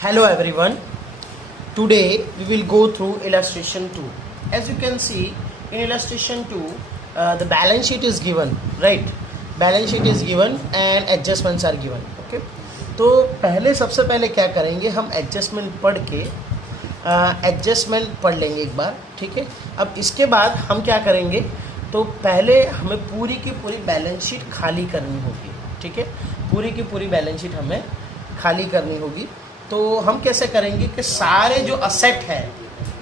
Hello everyone. Today we will go through illustration 2. As you can see in illustration 2, the balance sheet is given, right? Balance sheet is given and adjustments are given. Okay. तो पहले सबसे पहले क्या करेंगे, हम adjustment पढ़ के adjustment पढ़ लेंगे एक बार, ठीक है। अब इसके बाद हम क्या करेंगे, तो पहले हमें पूरी की पूरी बैलेंस शीट खाली करनी होगी, ठीक है। पूरी की पूरी बैलेंस शीट हमें खाली करनी होगी। तो हम कैसे करेंगे कि सारे जो असेट है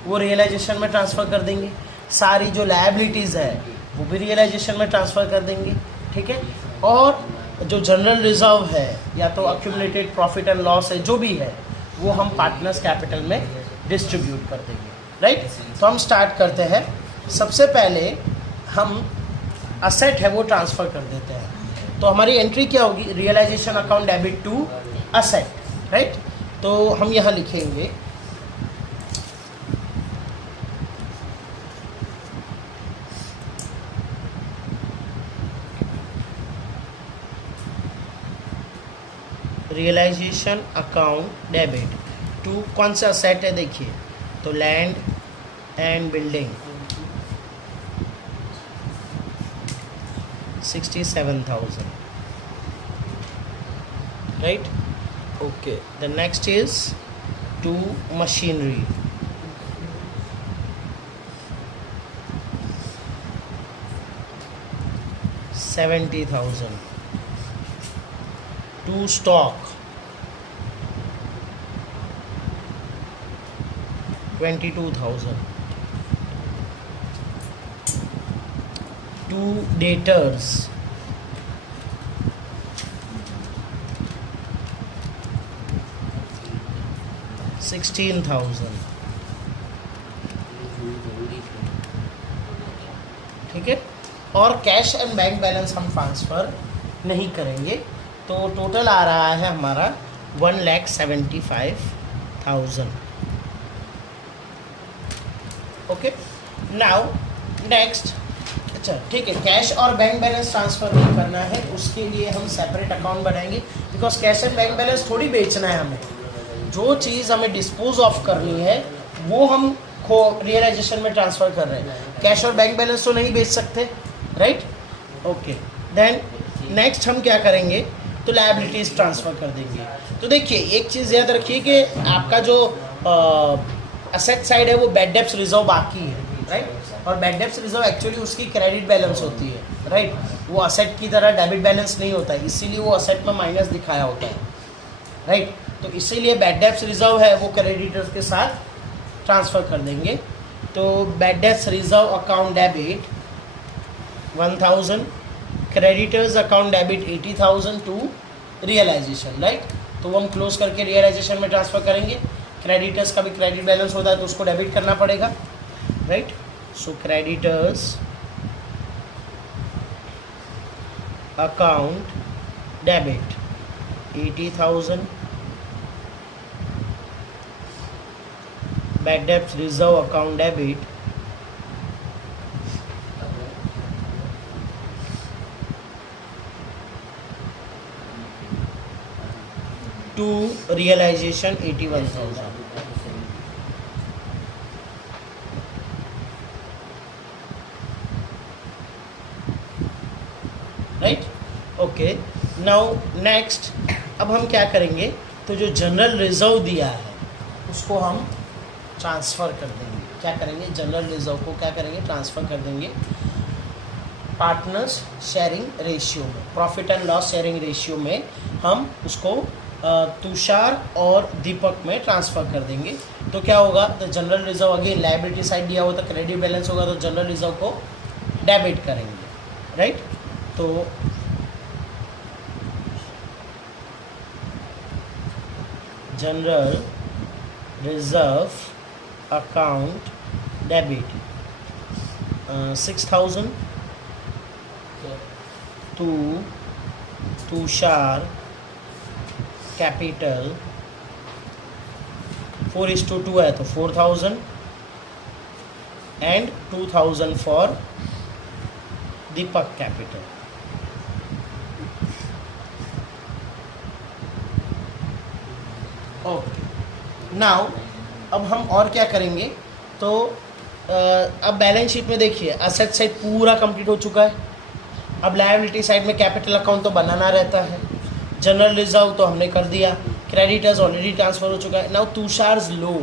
वो रियलाइजेशन में ट्रांसफ़र कर देंगे, सारी जो लायबिलिटीज़ है वो भी रियलाइजेशन में ट्रांसफ़र कर देंगे, ठीक है। और जो जनरल रिजर्व है या तो अक्यूमुलेटेड प्रॉफिट एंड लॉस है, जो भी है वो हम पार्टनर्स कैपिटल में डिस्ट्रीब्यूट कर देंगे, राइट। तो हम स्टार्ट करते हैं। सबसे पहले हम असेट है वो ट्रांसफ़र कर देते हैं। तो हमारी एंट्री क्या होगी, realisation account debit to asset, right. तो हम यहाँ लिखेंगे रियलाइजेशन अकाउंट डेबिट टू, कौन सा असेट है देखिए, तो land and building 67,000, right? Okay, the next is to machinery, 70,000, to stock 22,000, to debtors 16,000, ठीक है। और कैश एंड बैंक बैलेंस हम ट्रांसफ़र नहीं करेंगे। तो टोटल आ रहा है हमारा 1,75,000। ओके, नाउ नेक्स्ट, अच्छा ठीक है, कैश और बैंक बैलेंस ट्रांसफ़र नहीं करना है, उसके लिए हम सेपरेट अकाउंट बनाएंगे। Because cash and bank balance थोड़ी बेचना है हमें, जो चीज़ हमें डिस्पोज ऑफ करनी है वो हम रियलाइजेशन में ट्रांसफ़र कर रहे हैं। कैश और बैंक बैलेंस तो नहीं बेच सकते, राइट। ओके, देन नेक्स्ट हम क्या करेंगे, तो लायबिलिटीज़ ट्रांसफ़र कर देंगे। तो देखिए एक चीज़ याद रखिए कि आपका जो असेट साइड है वो बैड डेब्ट्स रिजर्व बाकी है, राइट। और बैड डेब्ट्स रिजर्व एक्चुअली उसकी क्रेडिट बैलेंस होती है, राइट। वो असेट की तरह डेबिट बैलेंस नहीं होता है, इसीलिए वो असेट में माइनस दिखाया होता है, राइट। तो इसीलिए बैड डेब्ट्स रिजर्व है वो क्रेडिटर्स के साथ ट्रांसफ़र कर देंगे। तो bad debts reserve account debit 1,000, creditors account debit 80,000 to realisation, right. तो वो हम क्लोज करके रियलाइजेशन में ट्रांसफ़र करेंगे। क्रेडिटर्स का भी क्रेडिट बैलेंस होता है तो उसको डेबिट करना पड़ेगा, right. So creditors account debit 80,000, bad debts reserve account debit 2 realisation 81,000, right. Okay, now next अब हम क्या करेंगे, तो जो जनरल रिजर्व दिया है उसको हम ट्रांसफ़र कर देंगे। क्या करेंगे, जनरल रिजर्व को क्या करेंगे, ट्रांसफ़र कर देंगे पार्टनर्स शेयरिंग रेशियो में, profit and loss sharing ratio में हम उसको तुषार और दीपक में ट्रांसफ़र कर देंगे। तो क्या होगा, तो general reserve again liability side दिया हुआ तो क्रेडिट बैलेंस होगा, तो जनरल रिजर्व को डेबिट करेंगे, राइट। तो general reserve account debit 6,000 to Tushar capital 4:2 है तो 4,000 and 2,000 for Deepak capital. Okay, now अब हम और क्या करेंगे, तो अब बैलेंस शीट में देखिए असेट साइड पूरा कंप्लीट हो चुका है। अब लायबिलिटी साइड में कैपिटल अकाउंट तो बनाना रहता है, जनरल रिजर्व तो हमने कर दिया, क्रेडिटर्स ऑलरेडी ट्रांसफर हो चुका है। नाउ तुषार्स लोन,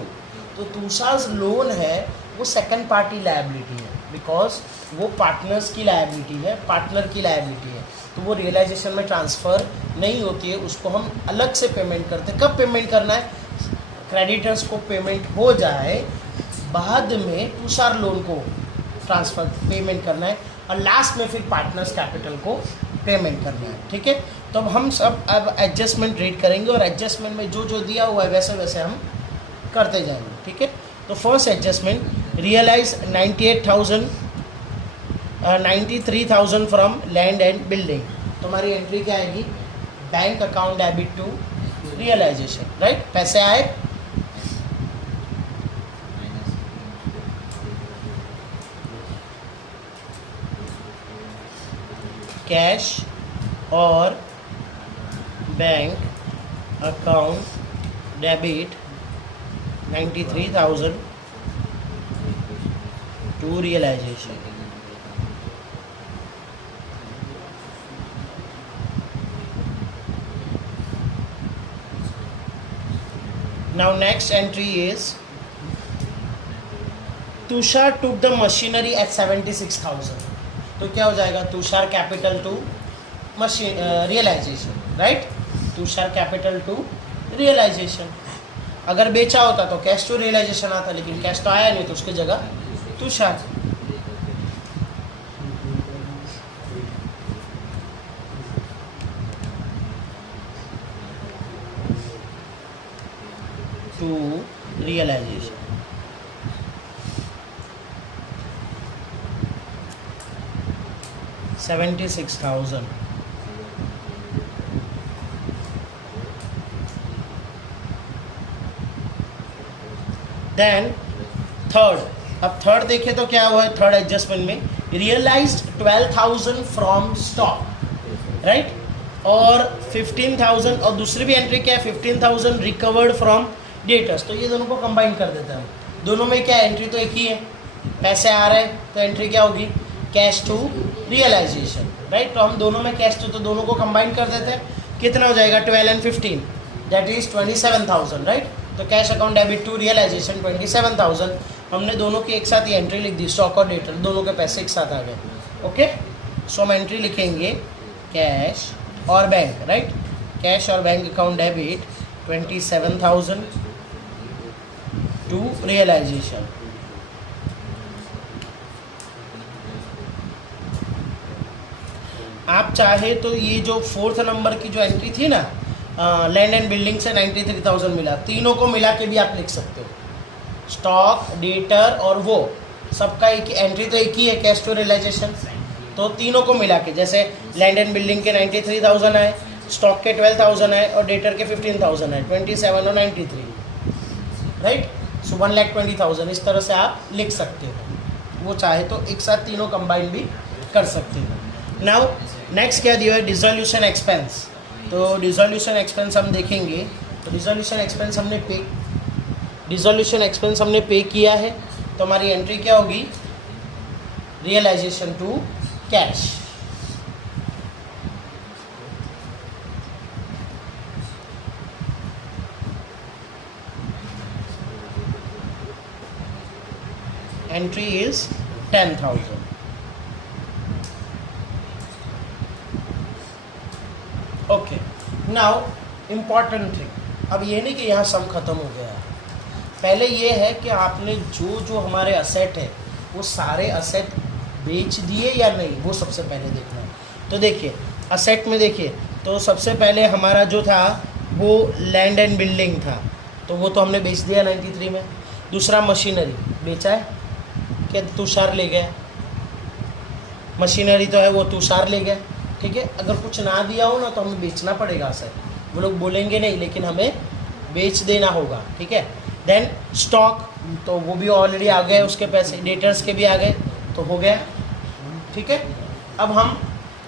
तो तुषार्स लोन है वो सेकंड पार्टी लायबिलिटी है, बिकॉज वो पार्टनर्स की लायबिलिटी है, पार्टनर की लायबिलिटी है, तो वो रियलाइजेशन में ट्रांसफ़र नहीं होती है, उसको हम अलग से पेमेंट करते हैं। कब पेमेंट करना है, क्रेडिटर्स को पेमेंट हो जाए, बाद में तुषार लोन को ट्रांसफ़र पेमेंट करना है, और लास्ट में फिर पार्टनर्स कैपिटल को पेमेंट करना है। ठीक है, तो अब हम सब अब एडजस्टमेंट रीड करेंगे, और एडजस्टमेंट में जो जो दिया हुआ है वैसे वैसे हम करते जाएंगे। ठीक है, तो first adjustment, realise 93,000 from land and building, तुम्हारी एंट्री क्या आएगी, bank account debit to realisation, right. पैसे आए, कैश और bank account debit 93,000 to realisation. Now next entry is Tushar took the machinery at 76,000, तो क्या हो जाएगा, Tushar capital to machine realisation, right. Tushar capital to realisation, अगर बेचा होता तो कैश टू रियलाइजेशन आता, लेकिन कैश तो आया नहीं, तो उसकी जगह Tushar. To realisation, $76,000। Then third, अब थर्ड देखिए तो क्या हुआ है, थर्ड एडजस्टमेंट में रियलाइज्ड 12,000 फ्रॉम स्टॉक, राइट, और 15,000, और दूसरी भी एंट्री क्या है, 15,000 रिकवर्ड फ्रॉम डेटर्स, तो ये दोनों को कंबाइन कर देते हैं। दोनों में क्या, एंट्री तो एक ही है, पैसे आ रहे हैं, तो एंट्री क्या होगी, कैश टू रियलाइजेशन, राइट। तो हम दोनों में कैश टू, तो दोनों को कंबाइन कर देते हैं, कितना हो जाएगा, 12 and 15, दैट इज 27,000, राइट। तो cash account debit to realisation 27,000, हमने दोनों की एक साथ ही एंट्री लिख दी, स्टॉक और डेटर दोनों के पैसे एक साथ आ गए। ओके, सो हम एंट्री लिखेंगे कैश और बैंक, राइट, कैश और bank account debit 27,000 to realisation. आप चाहे तो ये जो फोर्थ नंबर की जो एंट्री थी ना, लैंड एंड बिल्डिंग से 93,000 मिला, तीनों को मिला के भी आप लिख सकते हो, स्टॉक, डेटर और वो सबका एक एंट्री तो एक ही है, कैश टू रियलाइजेशन, तो तीनों को मिला के, जैसे लैंड एंड बिल्डिंग के 93,000 आए, स्टॉक के 12,000 आए, और डेटर के 15,000 आए, 27 और 93, राइट। सो 1,20,000 इस तरह से आप लिख सकते हो, वो चाहे तो एक साथ तीनों कंबाइन भी कर सकते हो। नाउ नेक्स्ट क्या दिया है, डिसोल्यूशन एक्सपेंस, तो डिसोल्यूशन एक्सपेंस हम देखेंगे, तो डिसोल्यूशन एक्सपेंस हमने पे किया है, तो हमारी एंट्री क्या होगी, realisation to cash. Entry is 10,000। Okay, now important thing, अब ये नहीं कि यहाँ सम खत्म हो गया है, पहले ये है कि आपने जो जो हमारे असेट है वो सारे असेट बेच दिए या नहीं, वो सबसे पहले देखना है। तो देखिए असेट में देखिए, तो सबसे पहले हमारा जो था वो लैंड एंड बिल्डिंग था, तो वो तो हमने बेच दिया 93 में। दूसरा मशीनरी बेचा है, क्या तुषार ले गया, मशीनरी तो है वो तुषार ले गया, ठीक है। अगर कुछ ना दिया हो ना तो हमें बेचना पड़ेगा असेट, वो लोग बोलेंगे नहीं, लेकिन हमें बेच देना होगा, ठीक है। देन स्टॉक, तो वो भी ऑलरेडी आ गए उसके पैसे, डेटर्स के भी आ गए, तो हो गया, ठीक है। अब हम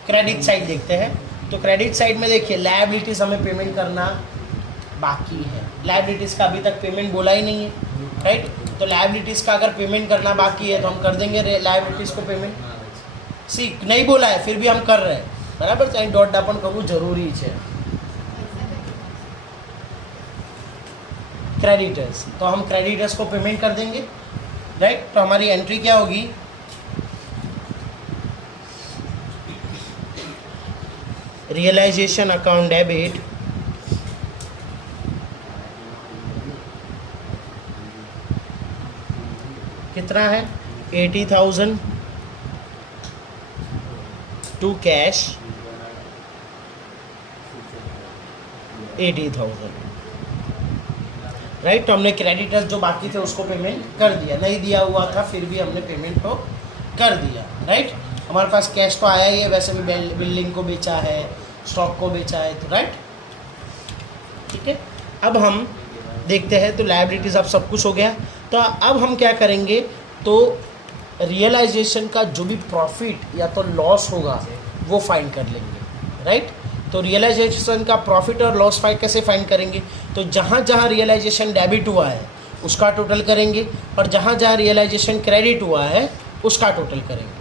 क्रेडिट साइड देखते हैं, तो क्रेडिट साइड में देखिए लायबिलिटीज़ हमें पेमेंट करना बाकी है। लायबिलिटीज़ का अभी तक पेमेंट बोला ही नहीं है, राइट। तो लायबिलिटीज़ का अगर पेमेंट करना बाकी है तो हम कर देंगे लायबिलिटीज़ को पेमेंट। सी नहीं बोला है फिर भी हम कर रहे हैं, बराबर। चाहे डॉट डापन करવું જરૂરી છે। क्रेडिटर्स, तो हम क्रेडिटर्स को पेमेंट कर देंगे, राइट। तो हमारी एंट्री क्या होगी, रियलाइजेशन अकाउंट डेबिट कितना है 80,000 टू कैश 80,000, राइट। तो हमने क्रेडिटर्स जो बाकी थे उसको पेमेंट कर दिया, नहीं दिया हुआ था फिर भी हमने पेमेंट तो कर दिया, राइट। हमारे पास कैश तो आया ही है, वैसे भी बिल्डिंग को बेचा है, स्टॉक को बेचा है, तो राइट, ठीक है। अब हम देखते हैं, तो लायबिलिटीज़ अब सब कुछ हो गया। तो अब हम क्या करेंगे, तो रियलाइजेशन का जो भी प्रॉफिट या तो लॉस होगा वो फाइंड कर लेंगे, राइट। तो रियलाइजेशन का प्रॉफिट और लॉस कैसे फाइंड करेंगे, तो जहाँ जहाँ रियलाइजेशन डेबिट हुआ है उसका टोटल करेंगे, और जहाँ जहाँ रियलाइजेशन क्रेडिट हुआ है उसका टोटल करेंगे।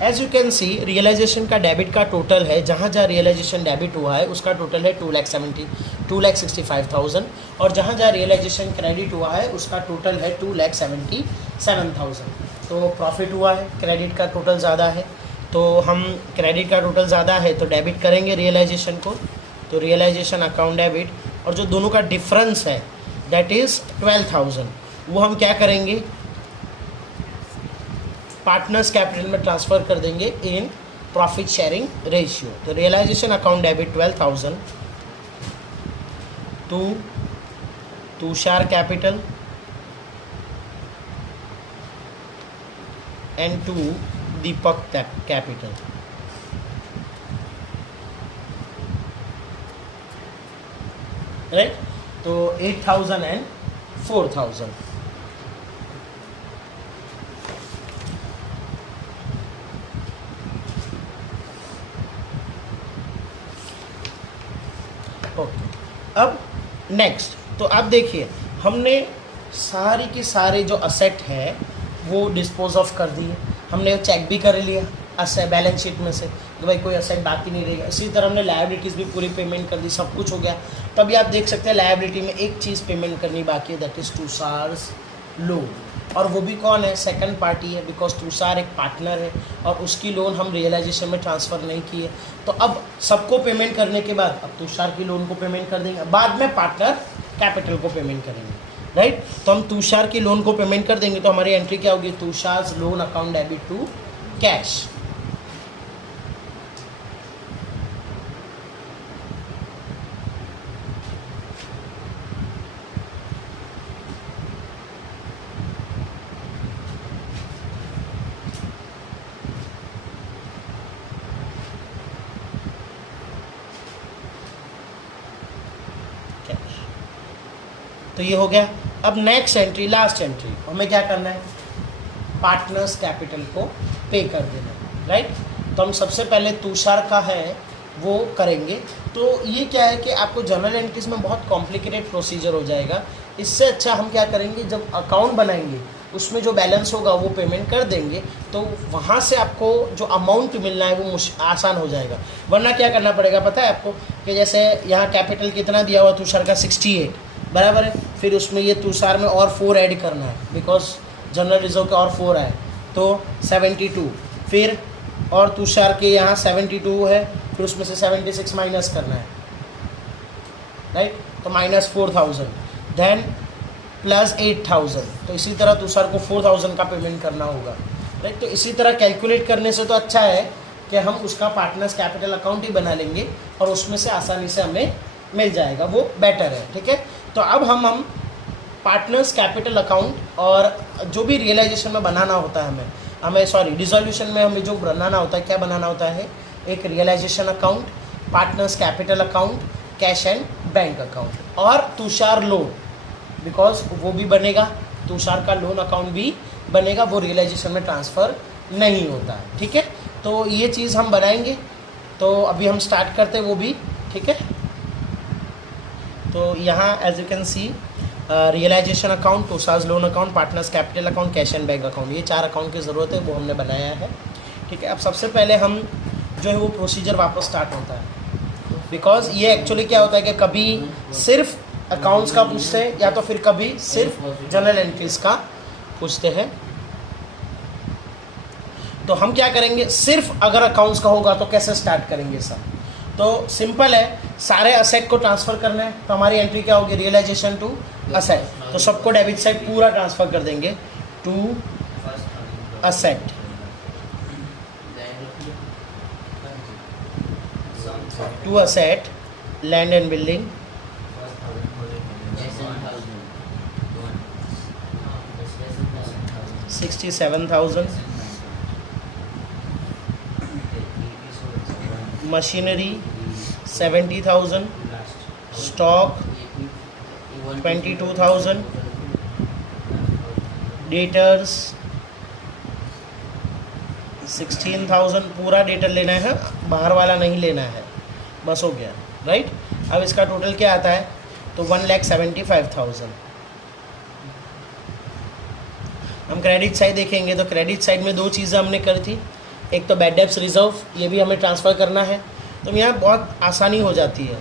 As you can see, realisation का डेबिट का टोटल है, जहाँ जहाँ रियलाइजेशन डेबिट हुआ है उसका टोटल है 2,65,000, और जहाँ जहाँ रियलाइजेशन क्रेडिट हुआ है उसका टोटल है 2,77,000। तो प्रॉफिट हुआ है, क्रेडिट का टोटल ज़्यादा है, तो हम क्रेडिट का टोटल ज़्यादा है तो डेबिट करेंगे रियलाइजेशन को। तो रियलाइजेशन अकाउंट डेबिट, और जो दोनों का डिफरेंस है दैट इज़ 12,000, वो हम क्या करेंगे, पार्टनर्स कैपिटल में ट्रांसफ़र कर देंगे इन प्रॉफिट शेयरिंग रेशियो। तो realisation account debit 12,000 to Tushar capital and to Deepak capital, right. तो 8,000 एंड 4,000, ओके। अब नेक्स्ट, तो अब देखिए हमने सारी की सारे जो असेट है वो डिस्पोज ऑफ कर दिए, हमने चेक भी कर लिया असेट बैलेंस शीट में से कि भाई कोई असेट बाकी नहीं रहेगा। इसी तरह हमने लायबिलिटीज़ भी पूरी पेमेंट कर दी, सब कुछ हो गया। तभी आप देख सकते हैं लायबिलिटी में एक चीज़ पेमेंट करनी बाकी है, दैट इज़ तुषार्स लोन, और वो भी कौन है, सेकंड पार्टी है, बिकॉज तुषार एक पार्टनर है और उसकी लोन हम रियलाइजेशन में ट्रांसफ़र नहीं किए। तो अब सबको पेमेंट करने के बाद अब तुषार की लोन को पेमेंट कर देंगे, बाद में पार्टनर कैपिटल को पेमेंट करेंगे, राइट। तो हम तुषार की लोन को पेमेंट कर देंगे, तो हमारी एंट्री क्या होगी, Tushar's loan account debit to cash. तो ये हो गया। अब नेक्स्ट एंट्री, लास्ट एंट्री, हमें क्या करना है, पार्टनर्स कैपिटल को पे कर देना, राइट। तो हम सबसे पहले तुषार का है वो करेंगे। तो ये क्या है कि आपको जर्नल एंट्रीज में बहुत कॉम्प्लिकेटेड प्रोसीजर हो जाएगा, इससे अच्छा हम क्या करेंगे, जब अकाउंट बनाएंगे उसमें जो बैलेंस होगा वो पेमेंट कर देंगे, तो वहाँ से आपको जो अमाउंट मिलना है वो आसान हो जाएगा। वरना क्या करना पड़ेगा पता है आपको, कि जैसे यहाँ कैपिटल कितना दिया हुआ तुषार का 68, बराबर है, फिर उसमें ये तुषार में और 4 ऐड करना है, बिकॉज जनरल रिजर्व के और 4 आए तो 72, फिर और तुषार के यहाँ 72 है, फिर उसमें से 76 माइनस करना है, राइट। तो -4,000, देन +8,000, तो इसी तरह तुषार को 4,000 का पेमेंट करना होगा, राइट। तो इसी तरह कैलकुलेट करने से तो अच्छा है कि हम उसका पार्टनर्स कैपिटल अकाउंट ही बना लेंगे और उसमें से आसानी से हमें मिल जाएगा, वो बेटर है, ठीक है। तो अब हम पार्टनर्स कैपिटल अकाउंट और जो भी रियलाइजेशन में बनाना होता है हमें डिसोल्यूशन में हमें जो बनाना होता है, क्या बनाना होता है, एक realisation account, partners capital account, cash and bank account, और तुषार लोन, बिकॉज वो भी बनेगा, तुषार का लोन अकाउंट भी बनेगा, वो रियलाइजेशन में ट्रांसफ़र नहीं होता है, ठीक है। तो ये चीज़ हम बनाएंगे, तो अभी हम स्टार्ट करते हैं वो भी, ठीक है। तो यहाँ as you can see realization account, Tushar's loan account, partners capital account, cash and bank account, ये 4 अकाउंट की ज़रूरत है, वो हमने बनाया है। ठीक है, अब सबसे पहले हम जो है वो प्रोसीजर वापस स्टार्ट होता है, बिकॉज ये एक्चुअली क्या होता है कि कभी सिर्फ अकाउंट्स का पूछते हैं या तो फिर कभी सिर्फ जनरल एंट्रीज का पूछते हैं। तो हम क्या करेंगे, सिर्फ अगर अकाउंट्स का होगा तो कैसे स्टार्ट करेंगे सर? तो सिंपल है, सारे असेट को ट्रांसफ़र करना है, तो हमारी एंट्री क्या होगी, रियलाइजेशन टू असेट। तो सबको डेबिट साइड पूरा ट्रांसफ़र कर देंगे to asset, to asset, land and building, $67,000, machinery 70,000, stock 22,000, debtors 16,000, पूरा डेटर लेना है, बाहर वाला नहीं लेना है, बस हो गया, राइट। अब इसका टोटल क्या आता है, तो 1,75,000। हम क्रेडिट साइड देखेंगे, तो क्रेडिट साइड में 2 चीज़ें हमने करी थी, एक तो बैड डेब्ट्स रिजर्व, ये भी हमें ट्रांसफ़र करना है, तो यहाँ बहुत आसानी हो जाती है।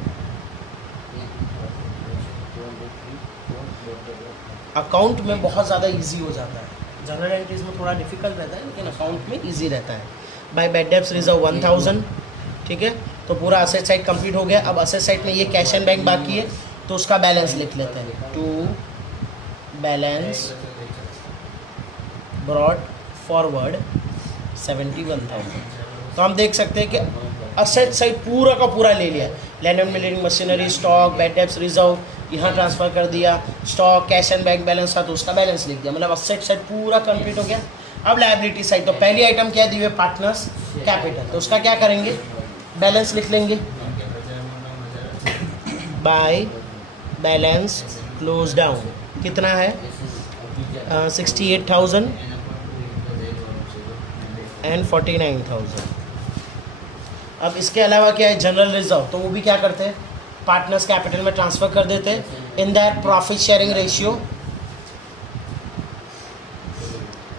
अकाउंट में बहुत ज़्यादा इजी हो जाता है, जनरल एंट्रीज में थोड़ा डिफिकल्ट रहता है, लेकिन अकाउंट में इजी रहता है। बाय बैड डेब्ट्स रिजर्व 1,000, ठीक है, तो पूरा असेट साइड कंप्लीट हो गया। अब असेट साइड में ये कैश एंड बैंक बाकी है, तो उसका बैलेंस लिख लेते हैं, टू बैलेंस ब्रॉड फॉरवर्ड 71,000। तो हम देख सकते हैं कि असेट साइड पूरा का पूरा ले लिया, land and building, machinery, stock, bad debts reserve यहाँ ट्रांसफ़र कर दिया, stock, cash and bank balance था तो उसका बैलेंस लिख दिया, मतलब असेट साइड पूरा कंप्लीट हो गया। अब लायबिलिटी साइड, तो पहली आइटम क्या दी हुई, पार्टनर्स कैपिटल, तो उसका क्या करेंगे, बैलेंस लिख लेंगे, बाय बैलेंस क्लोज डाउन, कितना है 68,000 एंड 49,000। अब इसके अलावा क्या है, जनरल रिजर्व, तो वो भी क्या करते हैं, पार्टनर्स कैपिटल में ट्रांसफ़र कर देते हैं in that profit sharing ratio,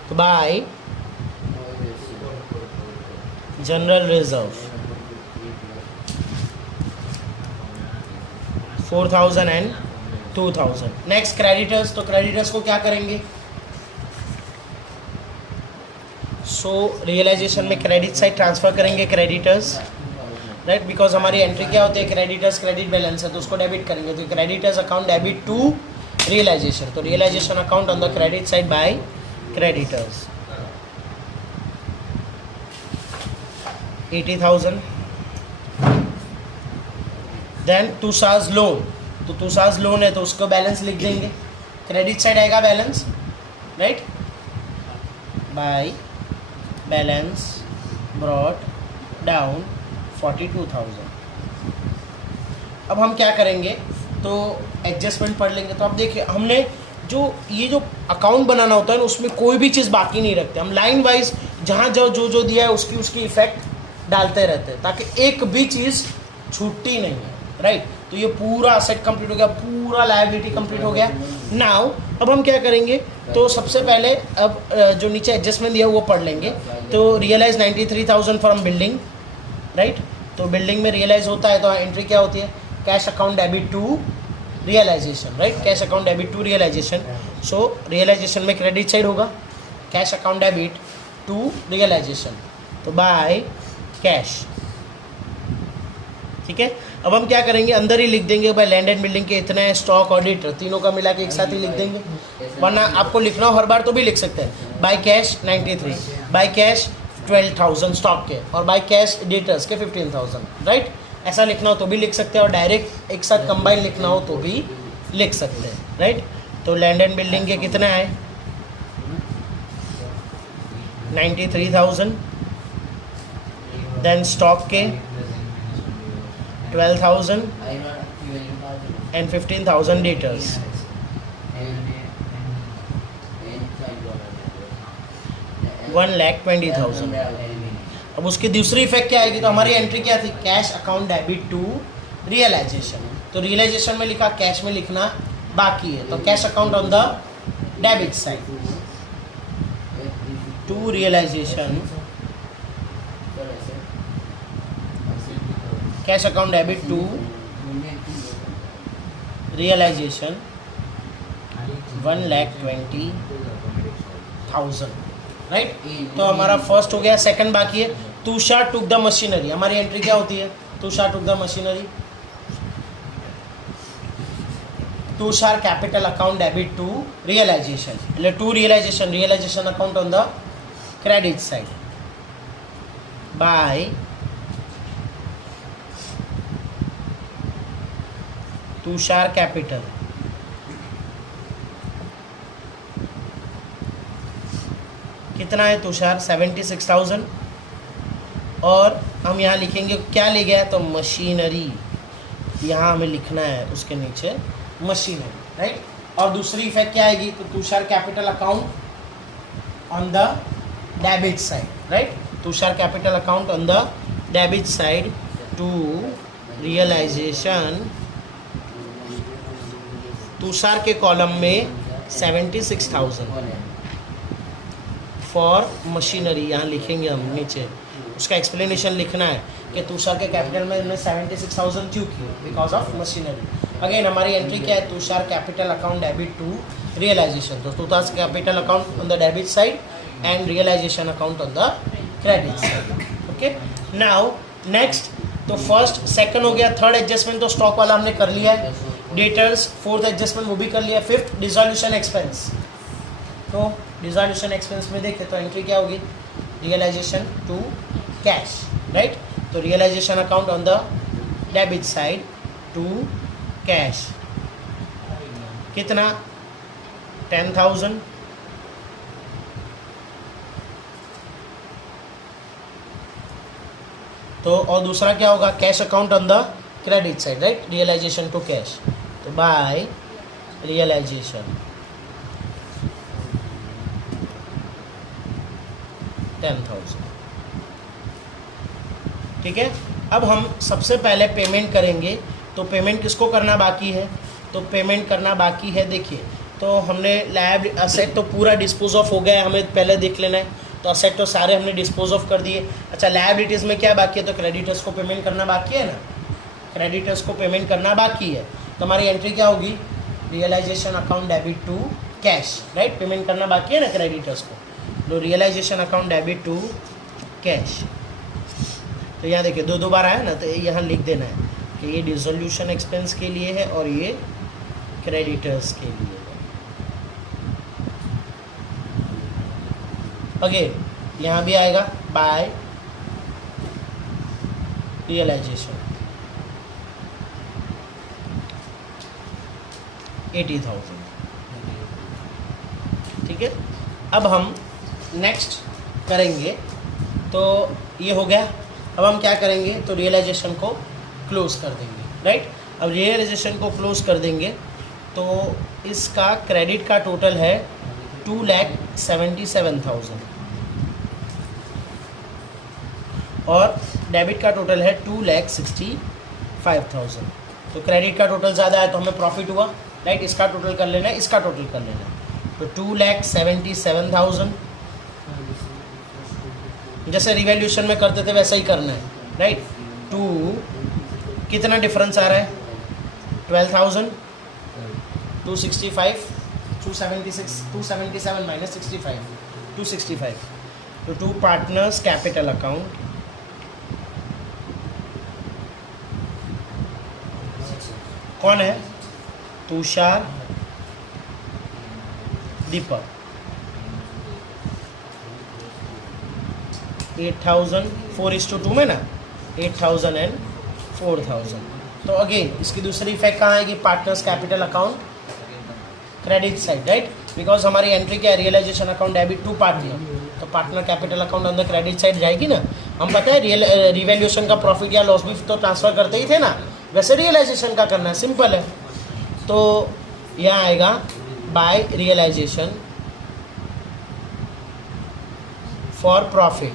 तो by general reserve 4,000 and 2,000। Next creditors, तो क्रेडिटर्स को क्या करेंगे, सो रियलाइजेशन में क्रेडिट साइड ट्रांसफ़र करेंगे क्रेडिटर्स, राइट, बिकॉज हमारी एंट्री क्या होती है, क्रेडिटर्स क्रेडिट बैलेंस है तो उसको डेबिट करेंगे, तो creditors account debit to realisation, तो realisation account on the credit side by creditors 80,000। Then Tushar's loan, तो टूसाज लोन है तो उसको बैलेंस लिख देंगे, क्रेडिट साइड आएगा balance, right, by balance brought down 42,000। अब हम क्या करेंगे, तो एडजस्टमेंट पढ़ लेंगे। तो अब देखिए, हमने जो ये जो अकाउंट बनाना होता है ना, उसमें कोई भी चीज़ बाकी नहीं रखते, हम लाइन वाइज जहाँ जो दिया है उसकी इफेक्ट डालते रहते हैं, ताकि एक भी चीज़ छूटती नहीं है, राइट। तो ये पूरा असेट कंप्लीट हो गया, पूरा लायबिलिटी कंप्लीट हो गया। नाउ अब हम क्या करेंगे, तो सबसे पहले अब जो नीचे एडजस्टमेंट दिया वो पढ़ लेंगे। तो रियलाइज 93,000 फ्रॉम बिल्डिंग, राइट, तो बिल्डिंग में रियलाइज होता है तो एंट्री क्या होती है, cash account debit to realisation, right, cash account debit to realisation. So realisation में क्रेडिट साइड होगा, cash account debit to realisation, तो बाय कैश, ठीक है। अब हम क्या करेंगे, अंदर ही लिख देंगे भाई लैंड एंड बिल्डिंग के इतना है, स्टॉक ऑडिटर तीनों का मिला के एक साथ ही लिख देंगे, वरना आपको लिखना हो हर बार तो भी लिख सकते हैं, by cash 93, by cash 12,000 stock के, और बाय कैश डेटर्स के 15,000, राइट, ऐसा लिखना हो तो भी लिख सकते हैं, और डायरेक्ट एक साथ कंबाइन लिखना हो तो भी लिख सकते हैं, राइट। तो लैंड एंड बिल्डिंग के कितना है 93,000, देन स्टॉक के 12,000 and 15,000 डेटर्स, $1,20,000। अब उसकी दूसरी इफेक्ट क्या आएगी, तो हमारी एंट्री क्या थी, cash account debit to realisation, तो तो रियलाइजेशन में लिखा, कैश में लिखना बाकी है, तो cash account on the debit side to realisation, cash account debit to realisation 1,20,000, right. तो हमारा फर्स्ट हो गया, सेकंड बाकी है। तुषार टुक द मशीनरी, हमारी एंट्री क्या होती है? Tushar took the machinery, Tushar capital account debit to realisation, એટલે to realisation, realisation account on the credit side by Tushar capital कितना है तुषार? 76,000। और हम यहाँ लिखेंगे क्या ले गया है, तो मशीनरी, यहाँ हमें लिखना है उसके नीचे मशीनरी, राइट। और दूसरी इफेक्ट क्या आएगी, तो Tushar capital account on the debit side, right. Tushar capital account on the debit side to realisation, Tushar के कॉलम में 76,000 फॉर मशीनरी, यहाँ लिखेंगे हम नीचे, उसका एक्सप्लेनेशन लिखना है कि तुषार के कैपिटल में हमने 76,000 क्यों किए, बिकॉज ऑफ मशीनरी। अगेन हमारी एंट्री क्या है, Tushar capital account debit to realisation, तो Tushar capital account on the debit side and realisation account on the credit side. Okay, now next, तो फर्स्ट सेकंड हो गया, थर्ड एडजस्टमेंट तो स्टॉक वाला हमने कर लिया है, डेटर्स फोर्थ एडजस्टमेंट वो भी कर लिया, फिफ्थ डिसोल्यूशन एक्सपेंस। तो डिसोल्यूशन एक्सपेंस में देखें तो एंट्री क्या होगी, रियलाइजेशन टू कैश, राइट। तो realisation account on the debit side to cash कितना, 10,000। तो और दूसरा क्या होगा, cash account on the credit side, right, realisation to cash, तो बाय रियलाइजेशन 10,000, ठीक है। अब हम सबसे पहले पेमेंट करेंगे, तो पेमेंट किसको करना बाकी है, तो पेमेंट करना बाकी है, देखिए, तो हमने लैब असेट तो पूरा डिस्पोज ऑफ हो गया है, हमें पहले देख लेना है, तो असेट तो सारे हमने डिस्पोज ऑफ कर दिए। अच्छा, लायबिलिटीज़ में क्या बाकी है, तो क्रेडिटर्स को पेमेंट करना बाकी है ना, क्रेडिटर्स को पेमेंट करना बाकी है, तो हमारी एंट्री क्या होगी, realisation account debit to cash, right, payment करना बाकी है ना क्रेडिटर्स को, तो realisation account debit to cash. तो यहाँ देखिए दो बार आया ना, तो यहाँ लिख देना है कि ये डिसोल्यूशन एक्सपेंस के लिए है और ये क्रेडिटर्स के लिए है। अगेन यहाँ भी आएगा बाय रियलाइजेशन 80,000, ठीक है। अब हम नेक्स्ट करेंगे, तो ये हो गया। अब हम क्या करेंगे, तो रियलाइजेशन को क्लोज कर देंगे, राइट। अब रियलाइजेशन को क्लोज कर देंगे, तो इसका क्रेडिट का टोटल है 2,77,000 और डेबिट का टोटल है 2,65,000। तो क्रेडिट का टोटल ज़्यादा है तो हमें प्रॉफिट हुआ, राइट, इसका टोटल कर लेना है, इसका टोटल कर लेना है, तो 2,77,000 जैसे रिवैल्यूएशन में करते थे वैसा ही करना है, राइट। टू कितना डिफरेंस आ रहा है, 12,000, 265, 276, 277 माइनस 65, 265, तो टू पार्टनर्स कैपिटल अकाउंट कौन है, तुषार दीपक, 8,000, 4:2 में ना, 8,000 एंड 4,000। तो अगेन इसकी दूसरी इफेक्ट कहाँ आएगी, partners capital account credit side, right, because हमारी एंट्री क्या है, realisation account debit to partner, तो partner capital account on the credit side जाएगी ना। हम पता है रिवैल्यूएशन का प्रॉफिट या लॉस भी तो ट्रांसफर करते ही थे ना, वैसे रियलाइजेशन का करना है, सिंपल है। तो यहाँ आएगा बाय रियलाइजेशन फॉर प्रॉफिट,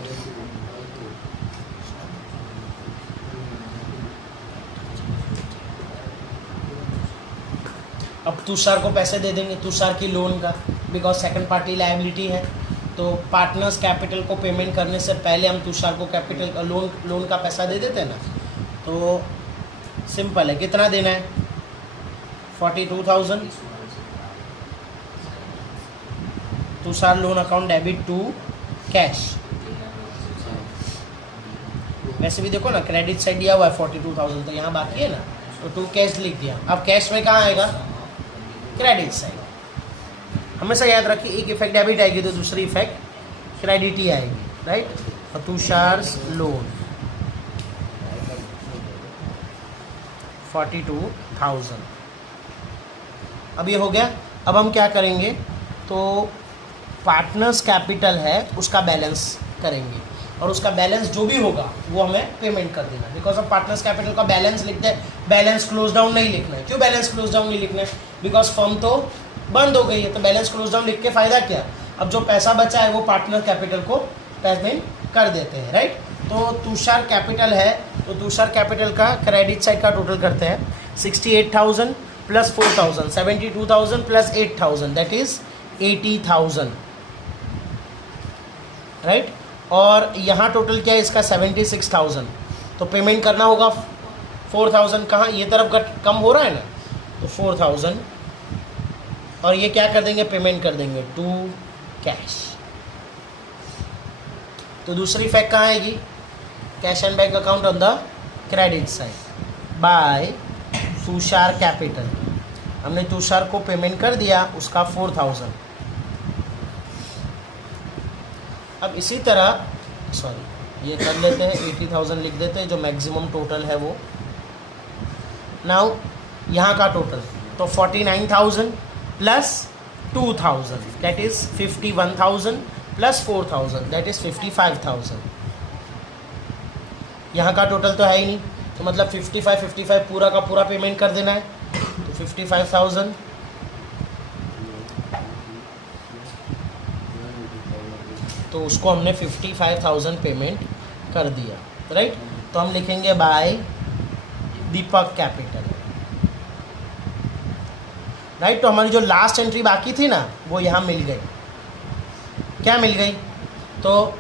अब तुषार को पैसे दे देंगे, तुषार की लोन का, बिकॉज सेकंड पार्टी लायबिलिटी है, तो पार्टनर्स कैपिटल को पेमेंट करने से पहले हम तुषार को कैपिटल लोन का पैसा दे देते हैं ना। तो सिंपल है, कितना देना है, 42,000 Tushar loan account debit to cash. वैसे भी देखो ना क्रेडिट साइड दिया हुआ है 42,000, तो यहाँ बाकी है ना, तो टू कैश लिख दिया। अब कैश में कहाँ आएगा, क्रेडिट साइड। हमेशा याद रखिए, एक इफेक्ट डेबिट आएगी तो दूसरी इफेक्ट क्रेडिट ही आएगी, राइट। और तुषार्स लोन 42,000। अब ये हो गया। अब हम क्या करेंगे, तो पार्टनर्स कैपिटल है उसका बैलेंस करेंगे, और उसका बैलेंस जो भी होगा वो हमें पेमेंट कर देना। बिकॉज ऑफ पार्टनर्स कैपिटल का बैलेंस लिखते हैं, बैलेंस क्लोज डाउन नहीं लिखना है। क्यों बैलेंस क्लोज डाउन नहीं लिखना है, बिकॉज फर्म तो बंद हो गई है, तो बैलेंस क्लोज डाउन लिख के फ़ायदा क्या। अब जो पैसा बचा है वो पार्टनर कैपिटल को पेमेंट कर देते हैं, राइट। तो तुषार कैपिटल है, तो तुषार कैपिटल का क्रेडिट साइड का टोटल करते हैं 68,000 plus 4,000, 72,000 plus 8,000, that is 80,000, right. और यहाँ टोटल क्या है इसका 76,000, तो पेमेंट करना होगा 4,000, कहाँ ये तरफ कम हो रहा है ना, तो 4,000, और ये क्या कर देंगे, पेमेंट कर देंगे टू कैश। तो दूसरी फैक्ट कहाँ आएगी, cash and bank account on the credit side by Tushar capital. हमने तुषार को पेमेंट कर दिया उसका 4,000। अब इसी तरह ये कर लेते हैं, 80,000 लिख देते हैं, जो मैक्सिमम टोटल है वो। नाउ यहाँ का टोटल तो 49,000 plus 2,000, that is 51,000 plus 4,000, that is 55,000। यहाँ का टोटल तो है ही नहीं, तो मतलब 55 पूरा का पूरा पेमेंट कर देना है, तो 55,000 तो उसको हमने 55,000 पेमेंट कर दिया, राइट। तो हम लिखेंगे बाय दीपक कैपिटल, राइट। तो हमारी जो लास्ट एंट्री बाकी थी ना वो यहाँ मिल गई। क्या मिल गई, तो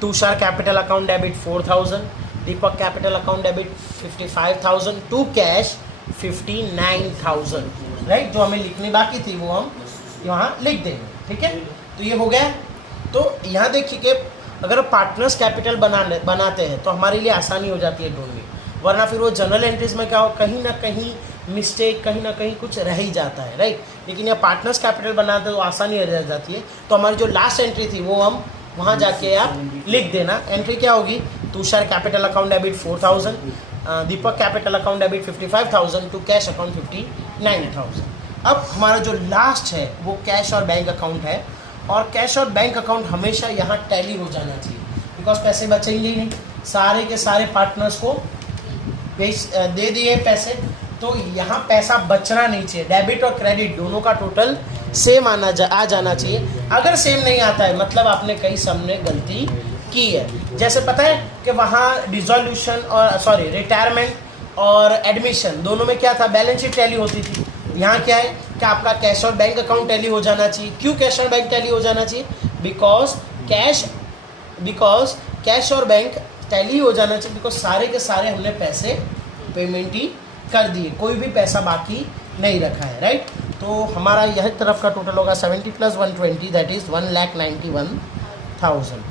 Tushar capital account debit 4,000, Deepak capital account debit 55,000, to cash 59,000, right. जो हमें लिखनी बाकी थी वो हम यहाँ लिख देंगे, ठीक है। तो ये हो गया। तो यहाँ देखिए कि अगर पार्टनर्स कैपिटल बनाते हैं तो हमारे लिए आसानी हो जाती है ढूंढनी, वरना फिर वो जनरल एंट्रीज में क्या हो, कहीं ना कहीं मिस्टेक, कहीं ना कहीं कुछ रह ही जाता है, राइट। लेकिन यहाँ पार्टनर्स कैपिटल बनाते तो आसानी रह जाती है। तो हमारी जो लास्ट एंट्री थी वो हम वहाँ जाके आप लिख देना। एंट्री क्या होगी, Tushar capital account debit 4,000, Deepak capital account debit 55,000, to cash account 59,000। अब हमारा जो लास्ट है वो कैश और बैंक अकाउंट है, और कैश और बैंक अकाउंट हमेशा यहाँ टैली हो जाना चाहिए, बिकॉज पैसे बचेंगे ही नहीं। सारे के सारे पार्टनर्स को दे दिए पैसे, तो यहाँ पैसा बचना नहीं चाहिए। डेबिट और क्रेडिट दोनों का टोटल सेम आ जाना चाहिए। अगर सेम नहीं आता है मतलब आपने कई सम में गलती की है। जैसे पता है कि वहाँ डिसोल्यूशन और रिटायरमेंट और एडमिशन दोनों में क्या था, बैलेंस शीट टैली होती थी। यहाँ क्या है कि आपका कैश और बैंक अकाउंट टैली हो जाना चाहिए। क्यों कैश और बैंक टैली हो जाना चाहिए, बिकॉज कैश और बैंक टैली हो जाना चाहिए, बिकॉज सारे के सारे हमने पैसे पेमेंट ही कर दिए, कोई भी पैसा बाकी नहीं रखा है, राइट। तो हमारा यह तरफ का टोटल होगा 70 प्लस 120, दैट इज 1,91,000।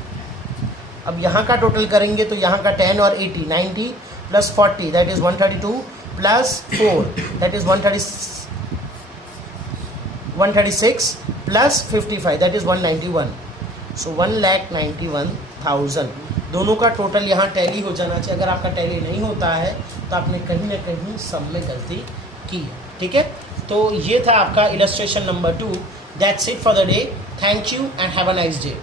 अब यहाँ का टोटल करेंगे तो यहाँ का 10 और 80, 90 plus 40, that is 132 plus 4, that is 136 plus 55, that is 191। सो 1,91,000 दोनों का टोटल यहाँ टैली हो जाना चाहिए। अगर आपका टैली नहीं होता है तो आपने कहीं ना कहीं सम में गलती की है, ठीक है। तो ये था आपका illustration number 2। That's it for the day. Thank you and have a nice day.